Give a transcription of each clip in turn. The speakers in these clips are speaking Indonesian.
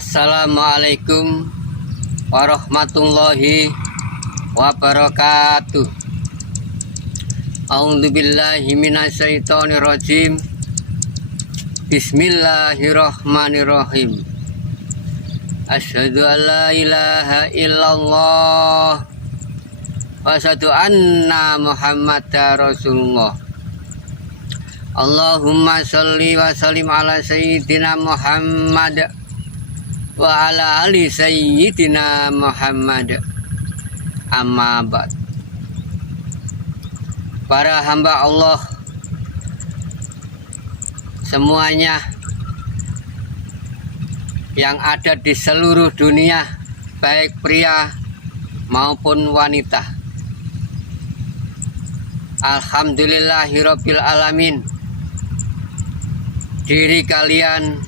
Assalamualaikum warahmatullahi wabarakatuh. A'udzubillahi minasyaitonirrajim. Bismillahirrahmanirrahim. Asyhadu an la ilaha illallah wa asyhadu anna Muhammadar Rasulullah. Allahumma sholli wa sallim ala sayyidina Muhammad wa ala ali sayyidina Muhammad. Amma ba'd. Para hamba Allah semuanya yang ada di seluruh dunia, baik pria maupun wanita, alhamdulillahirabbil alamin, diri kalian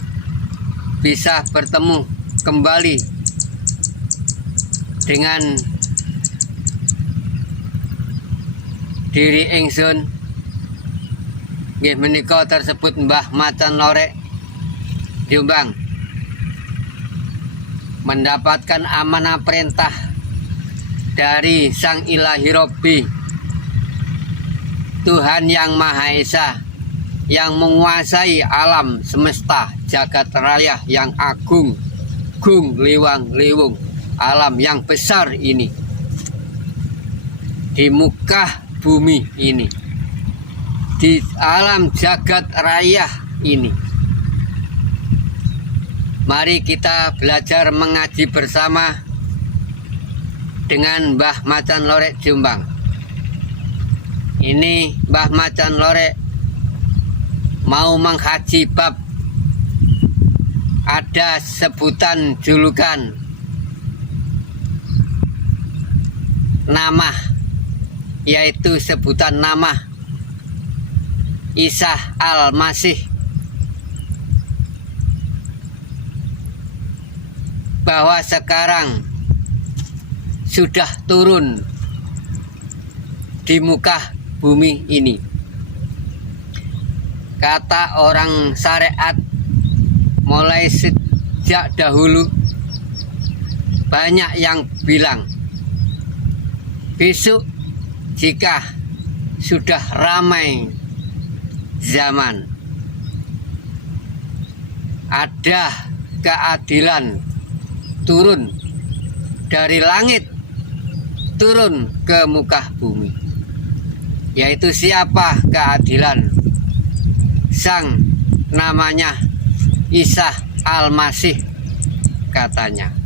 bisa bertemu kembali dengan diri ingsun nggih menika tersebut Mbah Macan Lorek Jombang, mendapatkan amanah perintah dari Sang Ilahi Robbi, Tuhan yang Maha Esa, yang menguasai alam semesta jagat raya yang agung, gung liwang liwung, alam yang besar ini, di muka bumi ini, di alam jagat raya ini. Mari kita belajar mengaji bersama dengan Mbah Macan Lorek Jombang. Ini Mbah Macan Lorek mau menghaji bab ada sebutan julukan nama, yaitu sebutan nama Isa Al-Masih, bahwa sekarang sudah turun di muka bumi ini. Kata orang syariat mulai sejak dahulu, banyak yang bilang besok jika sudah ramai zaman, ada keadilan turun dari langit, turun ke muka bumi. Yaitu siapa keadilan? Sang namanya Isa Al-Masih, katanya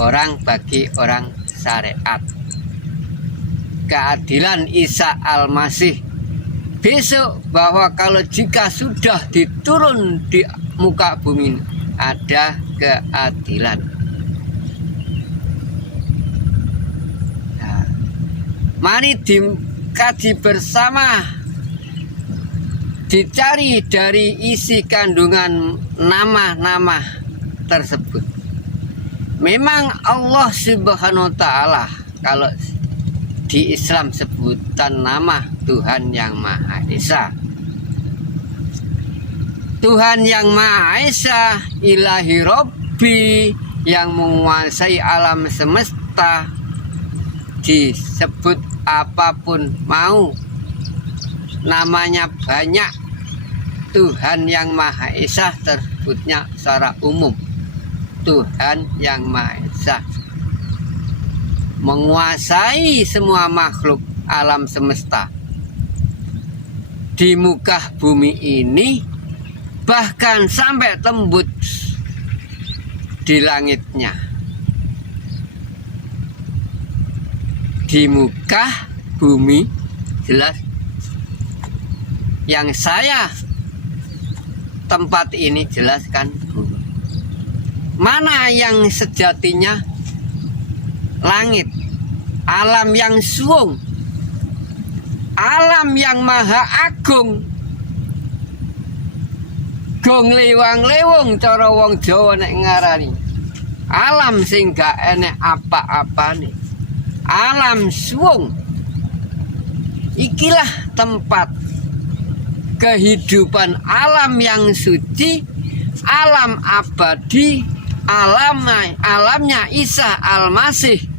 orang bagi orang syariat. Keadilan Isa Al-Masih besok, bahwa kalau jika sudah diturun di muka bumi ada keadilan. Nah, mari dikaji bersama, dicari dari isi kandungan nama-nama tersebut. Memang Allah Subhanahu wa Ta'ala, kalau di Islam sebutan nama Tuhan yang Maha Esa. Tuhan yang Maha Esa, Ilahi Robbi, yang menguasai alam semesta, disebut apapun mau, namanya banyak. Tuhan yang Maha Esa tersebutnya secara umum Tuhan yang Maha Esa, menguasai semua makhluk alam semesta di muka bumi ini, bahkan sampai tembus di langitnya. Di muka bumi jelas yang saya tempat ini jelaskan bumi. Mana yang sejatinya langit, alam yang suwung, alam yang maha agung, gong liwang lewung cara wong Jawa nek ngarani. Alam sing gak enek apa-apane, alam suwung. Ikilah tempat kehidupan alam yang suci, alam abadi, alamnya Isa Al-Masih.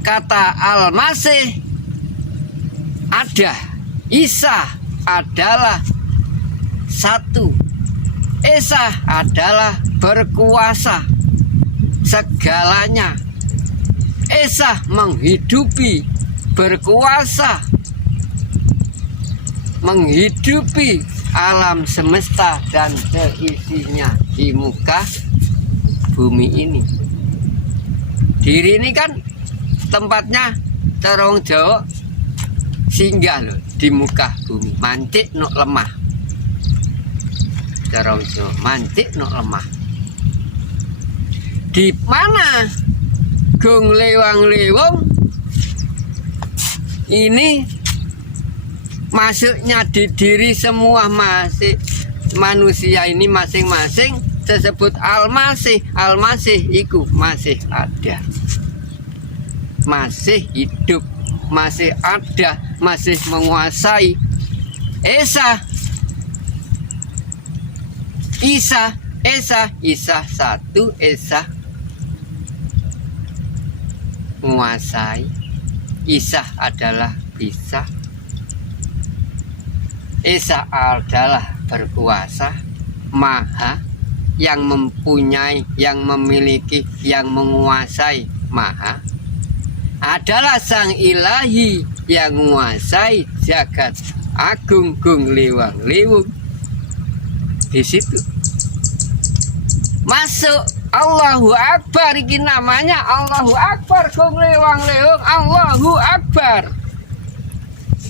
Kata Al-Masih ada, Isa adalah satu, Esa adalah berkuasa segalanya. Esa menghidupi, berkuasa, menghidupi alam semesta dan seisinya di muka bumi ini. Diri ini kan tempatnya corong Jawa singgah loh di muka bumi, mancik nuk lemah. Corong Jawa mancik nuk lemah. Di mana Gung Lewang-lewong ini masuknya di diri semua manusia ini masing-masing disebut Al-Masih. Al-Masih itu masih ada, masih hidup, masih ada, masih menguasai. Esa, Isa, Esa, Isa satu, Esa menguasai. Isa adalah bisa, Esa adalah berkuasa, maha, yang mempunyai, yang memiliki, yang menguasai, maha. Adalah sang ilahi yang menguasai jagat agung Gung Lewang-lewong. Di situ masuk Allahu Akbar, ini namanya Allahu Akbar Gung Lewang-lewong. Allahu Akbar.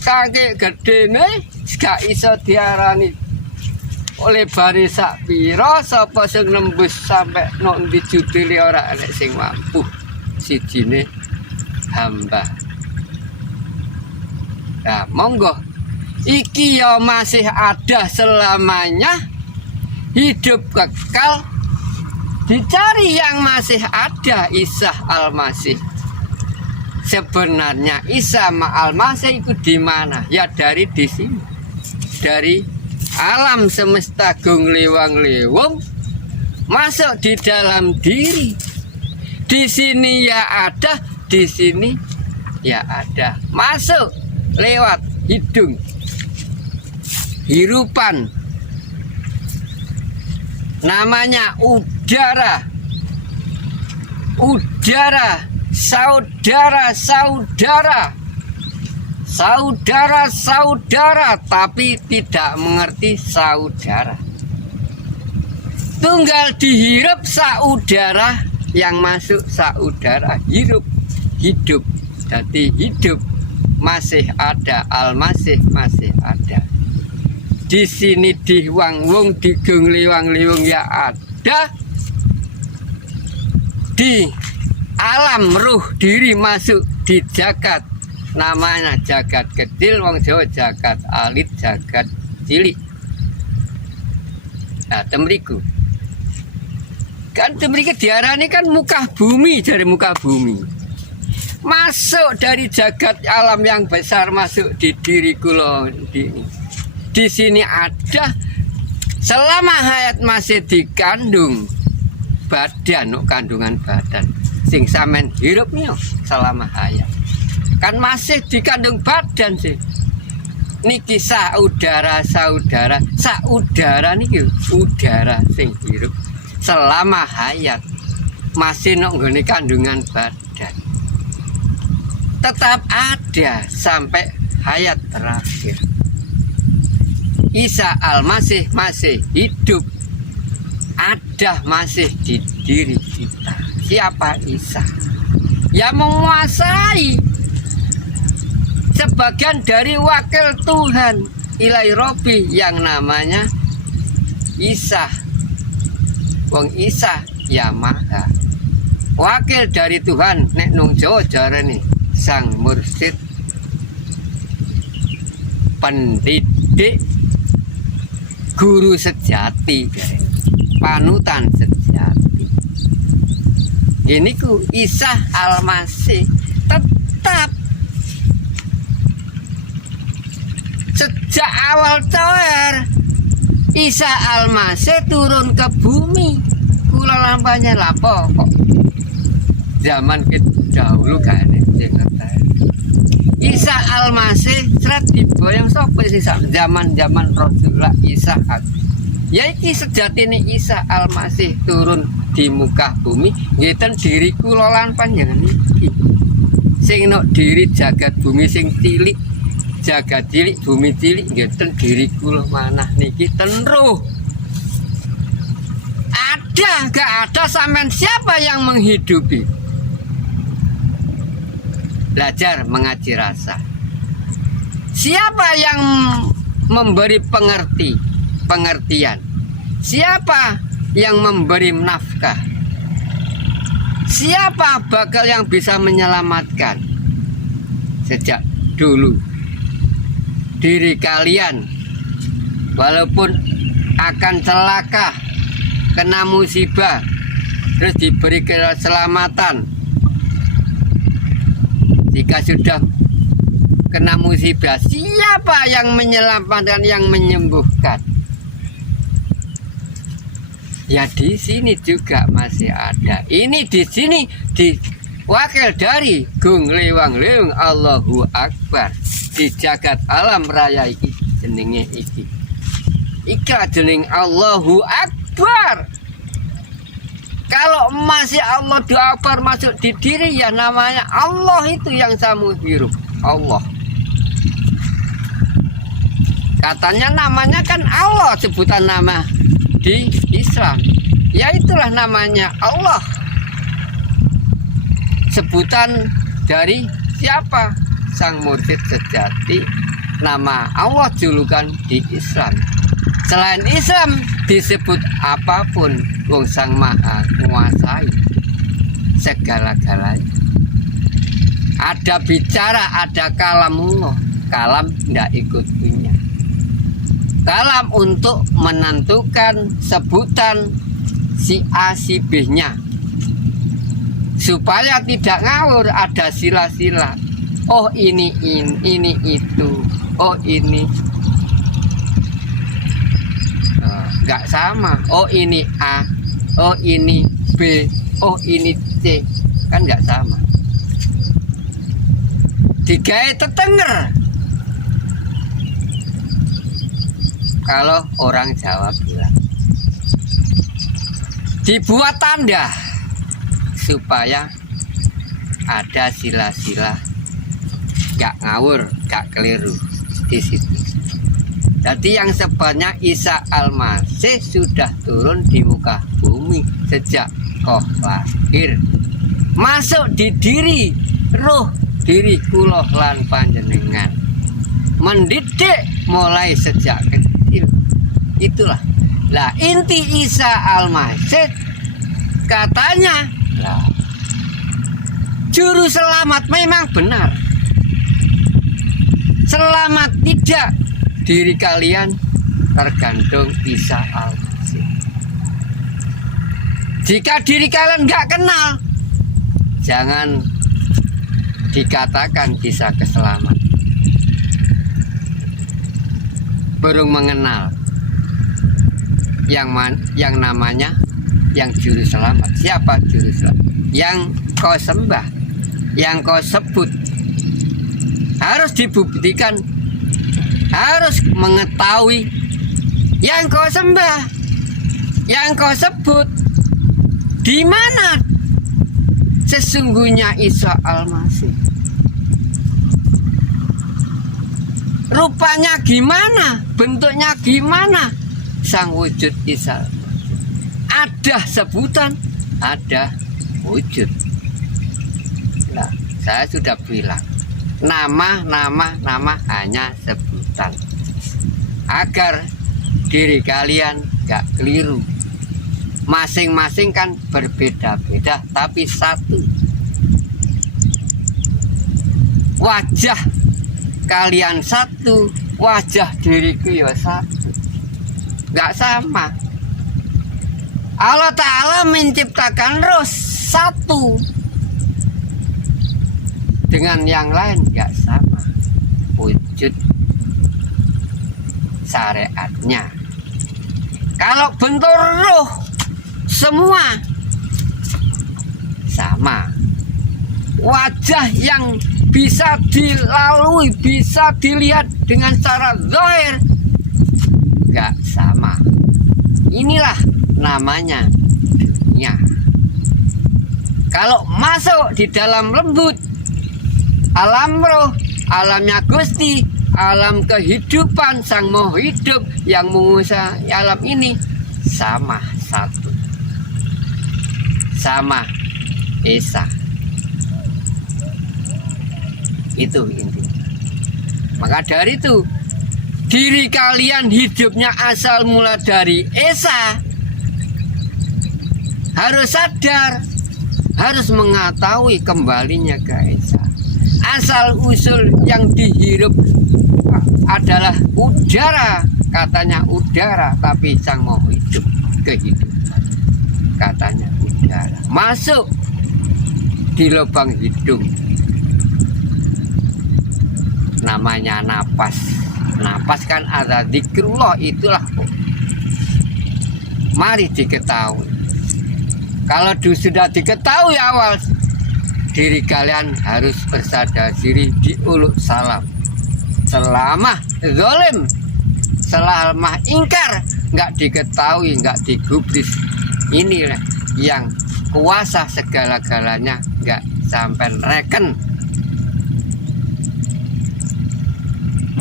Kaki gede nih, gak iso diarani oleh barisak piro, sapa sing nembus sampai nok ndi judule ora enek sing mampu. Sijine hamba. Nah, monggo iki ya masih ada selamanya, hidup kekal. Dicari yang masih ada, Isa Al-Masih. Sebenarnya Isa Al-Masih itu di mana? Ya dari di sini. Dari alam semesta Gung Lewang-lewong masuk di dalam diri. Di sini ya ada, di sini ya ada. Masuk lewat hidung, hirupan, namanya udara. Udara, saudara-saudara, saudara-saudara, tapi tidak mengerti saudara. Tunggal dihirup saudara, yang masuk saudara, hirup, hidup. Jadi hidup masih ada, Al-Masih masih ada. Di sini di Wang-wung, di Gung Lewang-lewong ya ada. Di alam ruh diri masuk di jagat, namanya jagat kecil, wong Jawa jagat alit, jagat cilik. Nah, temriku kan temriku diarani kan muka bumi, dari muka bumi. Masuk dari jagat alam yang besar masuk di diriku loh. Di sini ada selama hayat masih dikandung badan, kandungan badan sing sampean hirup nih selama hayat kan masih dikandung badan sih. Niki saudara-saudara, saudara niki udara sing hirup selama hayat masih nggone kandungan badan, tetap ada sampai hayat terakhir. Isa Al-Masih masih hidup, ada masih di diri kita. Siapa Isa? Ya menguasai sebagian dari wakil Tuhan Ilahi Robi yang namanya Isa. Wong Isa ya maha, wakil dari Tuhan. Nek nung Jawa jarane sang mursyid, pendidik, guru sejati, panutan sejati. Ini ku Isa Al-Masih tetap sejak awal toer Isa Al-Masih turun ke bumi. Kula lampanya lapo kok. Zaman dahulu kan Isa Al-Masih seret diboyong sapa sih zaman Rasulullah Isa. Ya iki sejatine Isa Al-Masih turun di muka bumi ngeten diri kula lan panjenengan iki. Sing nok diri jagat bumi sing cilik, jagat cilik bumi cilik ngeten diri kula manah niki tenruh. Ada gak ada sampean siapa yang menghidupi? Belajar mengaji rasa. Siapa yang memberi pengertian? Siapa yang memberi nafkah? Siapa bakal yang bisa menyelamatkan? Sejak dulu diri kalian walaupun akan celaka, kena musibah, terus diberi keselamatan. Jika sudah kena musibah, siapa yang menyelamatkan, yang menyembuhkan? Ya di sini juga masih ada. Ini di sini di wakil dari Gung Lewang Lewang Allahu Akbar di jagat alam raya iki jenenge iki. Ika jeneng Allahu Akbar. Kalau masih Allah doa Akbar masuk di diri ya namanya Allah itu yang samu hirup. Allah. Katanya namanya kan Allah, sebutan nama di Islam. Ya itulah namanya Allah. Sebutan dari siapa? Sang mursyid sejati. Nama Allah julukan di Islam. Selain Islam disebut apapun, wong Sang Maha menguasai segala-galanya. Ada bicara, ada kalamullah. Kalam tidak ikut punya. Kalam untuk menentukan sebutan si A si B-nya. Supaya tidak ngawur, ada sila-sila. Oh ini itu. Oh ini nggak sama. Oh ini A, oh ini B, oh ini C, kan nggak sama. Digawe tetenger. Kalau orang Jawa bilang dibuat tanda supaya ada sila-sila, nggak ngawur, nggak keliru di situ. Jadi yang sebenarnya Isa Al-Masih sudah turun di muka bumi sejak kok lahir, masuk di diri roh diri kula lan panjenengan, mendidik mulai sejak kecil. Itulah lah inti Isa Al-Masih. Katanya lah, juru selamat memang benar. Selamat tidak, diri kalian tergantung Isa Al-Masih. Jika diri kalian nggak kenal, jangan dikatakan bisa keselamatan. Belum mengenal yang namanya yang juru selamat. Siapa juru selamat? Yang kau sembah, yang kau sebut, harus dibuktikan, harus mengetahui yang kau sembah, yang kau sebut, di mana sesungguhnya Isa Al-Masih. Rupanya gimana, bentuknya gimana, sang wujud Isa. Ada sebutan, ada wujud. Nah, saya sudah bilang, nama hanya sebutan, agar diri kalian gak keliru. Masing-masing kan berbeda-beda, tapi satu. Wajah kalian satu, wajah diriku ya satu, gak sama. Allah Ta'ala menciptakan roh satu, dengan yang lain gak sama wujud syariatnya. Kalau bentuk roh semua sama. Wajah yang bisa dilalui, bisa dilihat dengan cara zahir nggak sama. Inilah namanya dunia. Kalau masuk di dalam lembut, alam roh, alamnya Gusti, alam kehidupan Sang Maha Hidup yang menguasai alam ini, sama satu, sama Esa. Itu intinya. Maka dari itu, diri kalian hidupnya asal mula dari Esa. Harus sadar, harus mengetahui kembalinya ke Esa. Asal usul yang dihirup adalah udara, katanya udara, tapi Sang Maha Hidup kehidupan, katanya udara. Masuk di lubang hidung, namanya napas. Napas kan ada zikrullah, itulah. Mari diketahui. Kalau sudah diketahui awal, diri kalian harus bersadar diri di uluk salam. Selama zalim, selama ingkar, nggak diketahui, nggak digubris, inilah yang kuasa segala-galanya nggak sampai reken.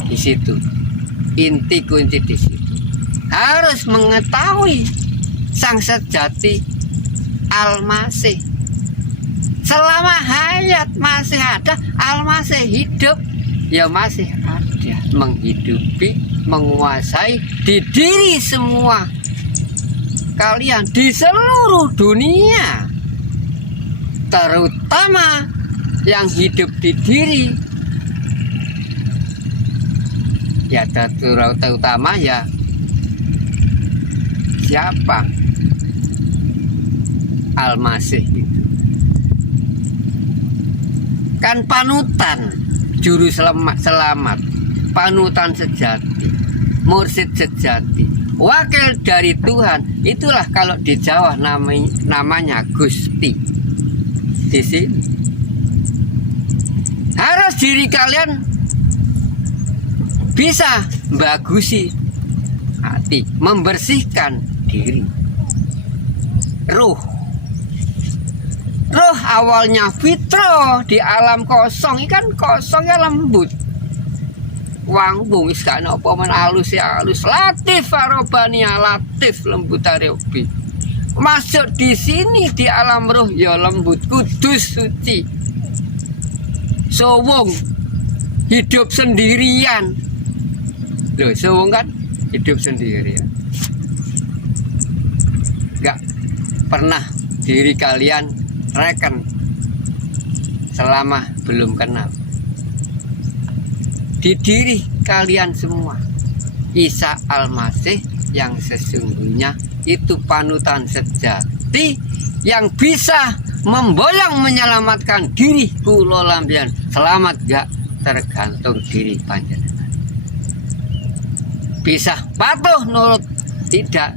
Di situ inti kunci, di situ harus mengetahui sang sejati Al-Masih. Selama hayat masih ada, Al-Masih hidup, ya masih ada, menghidupi, menguasai di diri semua kalian di seluruh dunia, terutama yang hidup di diri. Ya terutama ya siapa? Al-Masih itu kan panutan, juru selamat, panutan sejati, mursyid sejati, wakil dari Tuhan. Itulah kalau di Jawa namanya Gusti. Di sini harus diri kalian bisa bagusi hati, membersihkan diri. Roh awalnya fitrah di alam kosong, ikan kosongnya lembut, wangbung, gak apa men halus ya halus, latif arobania, latif lembut arobi. Masuk di sini di alam roh ya lembut, kudus, suci. Sowong hidup sendirian. Loh, sowong kan hidup sendirian. Gak pernah diri kalian reken selama belum kenal. Di diri kalian semua Isa Al-Masih yang sesungguhnya itu panutan sejati yang bisa memboyong menyelamatkan diri kula lampian. Selamat gak tergantung diri panjenengan. Bisa patuh nurut tidak,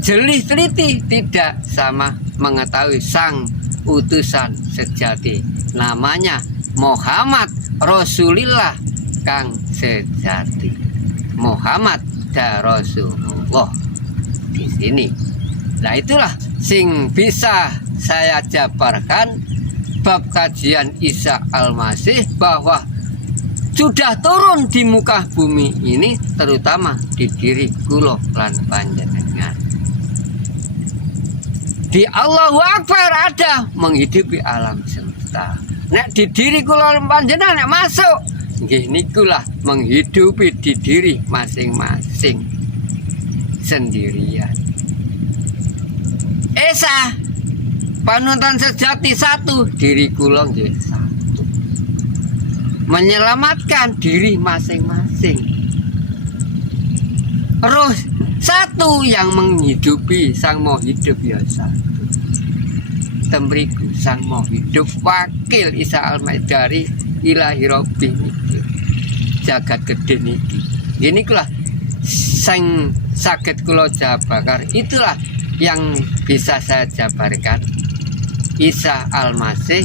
jeli teliti tidak, sama mengetahui sang utusan sejati namanya Muhammad Rasulillah kang sejati. Muhammad da Rasulullah di sini. Nah itulah sing bisa saya jabarkan bab kajian Isa Al-Masih, bahwa sudah turun di muka bumi ini, terutama di diri kula lan panjenengan. Di Allahu Akbar ada menghidupi alam semesta. Nek di diri kula panjenengan nek masuk, nggih nikulah menghidupi di diri masing-masing sendirian. Esa panutan sejati satu, diri kula nggih satu. Menyelamatkan diri masing-masing. Roh satu yang menghidupi Sang Maha Hidup ya satu. Temriku Sang Maha Hidup wakil Isa Al-Masih dari Ilahi Robbi niki, jagat gede niki. Ini lah sang saged kula jabarkan. Itulah yang bisa saya jabarkan. Isa Al-Masih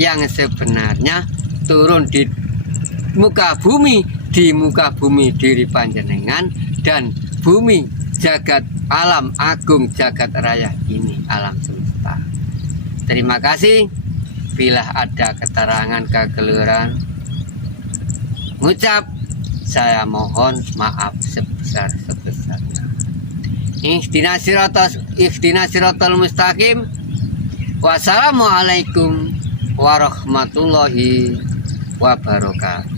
yang sebenarnya turun di muka bumi diri panjenengan dan bumi jagat alam agung jagat raya ini, alam semesta. Terima kasih. Bila ada keterangan kekeliruan ngucap, saya mohon maaf sebesar-sebesarnya. Ihdinas siratal mustaqim. Wassalamualaikum warahmatullahi wabarakatuh.